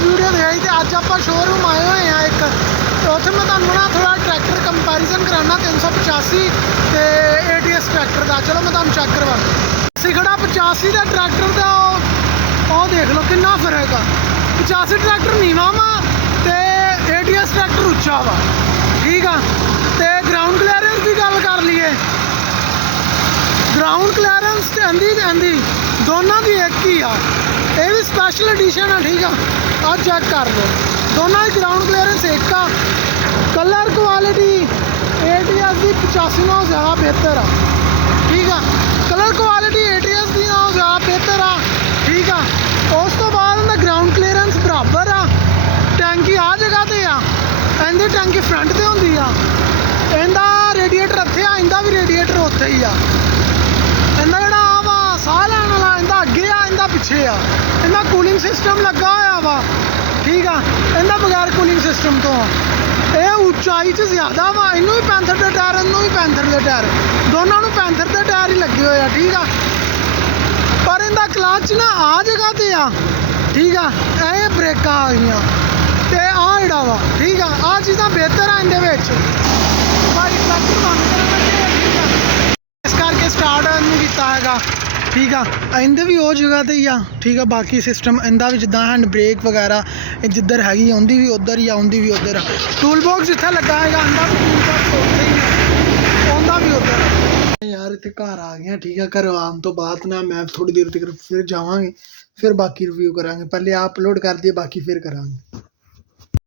Video दिखाई तो अज आप शोरूम आए हुए हैं एक, तो उत्थे मैं तुहानू ना थोड़ा ट्रैक्टर कंपैरिजन कराना 385 तो ATS ट्रैक्टर का। चलो मैं तुहानू चेक करवा असी खड़ा 85 का ट्रैक्टर का, देख लो कितना फर्क आ। 85 ट्रैक्टर नीवा वा तो ATS ट्रैक्टर उच्चा वा, ठीक है। तो ग्राउंड क्लीयरेंस की गल कर लीए, ग्राउंड क्लीयरेंस आंदी दोनों की एक ही आ, ये भी स्पैशल एडिशन है, ठीक है। आज चेक कर लो दोनों की ग्राउंड क्लीयरेंस एक आ। कलर क्वालिटी ATS की 85 नालों ज़्यादा बेहतर आ, ठीक है। कलर क्वालिटी ATS की नालों ज़्यादा बेहतर आ, ठीक है। उस तो बाद इहदा ग्राउंड क्लीयरेंस बराबर आ। टैंकी आ जगह ते आ, इहदी टैंकी फ्रंट ते हुंदी आ, इहदा रेडिएटर इत्थे आ, इहदा भी रेडिएटर उत्थे ही आ। इहदा जिहड़ा आ वा साह लैण वाला, इहदा अगे आ, इहदा पिछे आ। इहदा कूलिंग सिस्टम लगा होया वा, ठीक है। इहदा बगैर कूलिंग सिस्टम तो ये उचाई च ज़्यादा वा। इनू भी पैंथर के टायर, इनू भी पैंथर के टायर, दोनों नू पैंथर के टायर ही लगे हुए आ, ठीक है। पर इहदा क्लच ना आ जगह ते आ, ठीक है। ये ब्रेकां आ गईयां ते आ जिहड़ा वा, ठीक है। आ चीज़ां बेहतर आ इहदे विच। भाई ट्रैक्टर बंद करन लगे, ठीक है, इस करके स्टार्ट नहीं किया हैगा, ठीक है। इहदे भी वो जगह ते ही आ, ठीक है। बाकी सिस्टम इहदा भी जिद्दां हैंड ब्रेक वगैरह जिधर हैगी उहदी भी उधर ही आ, उहदी भी उधर आ। टूल बॉक्स जिथे लगा हैगा इहदा भी टूल बॉक्स उत्थे ही आ, उहदा भी उधर आ। यार इत्थे घर आ गए, ठीक है। घर आने तो बाद ना मैं थोड़ी देर तक फिर जावांगे, फिर बाकी रिव्यू करांगे। पहले आप अपलोड कर दिए, बाकी फिर करांगे।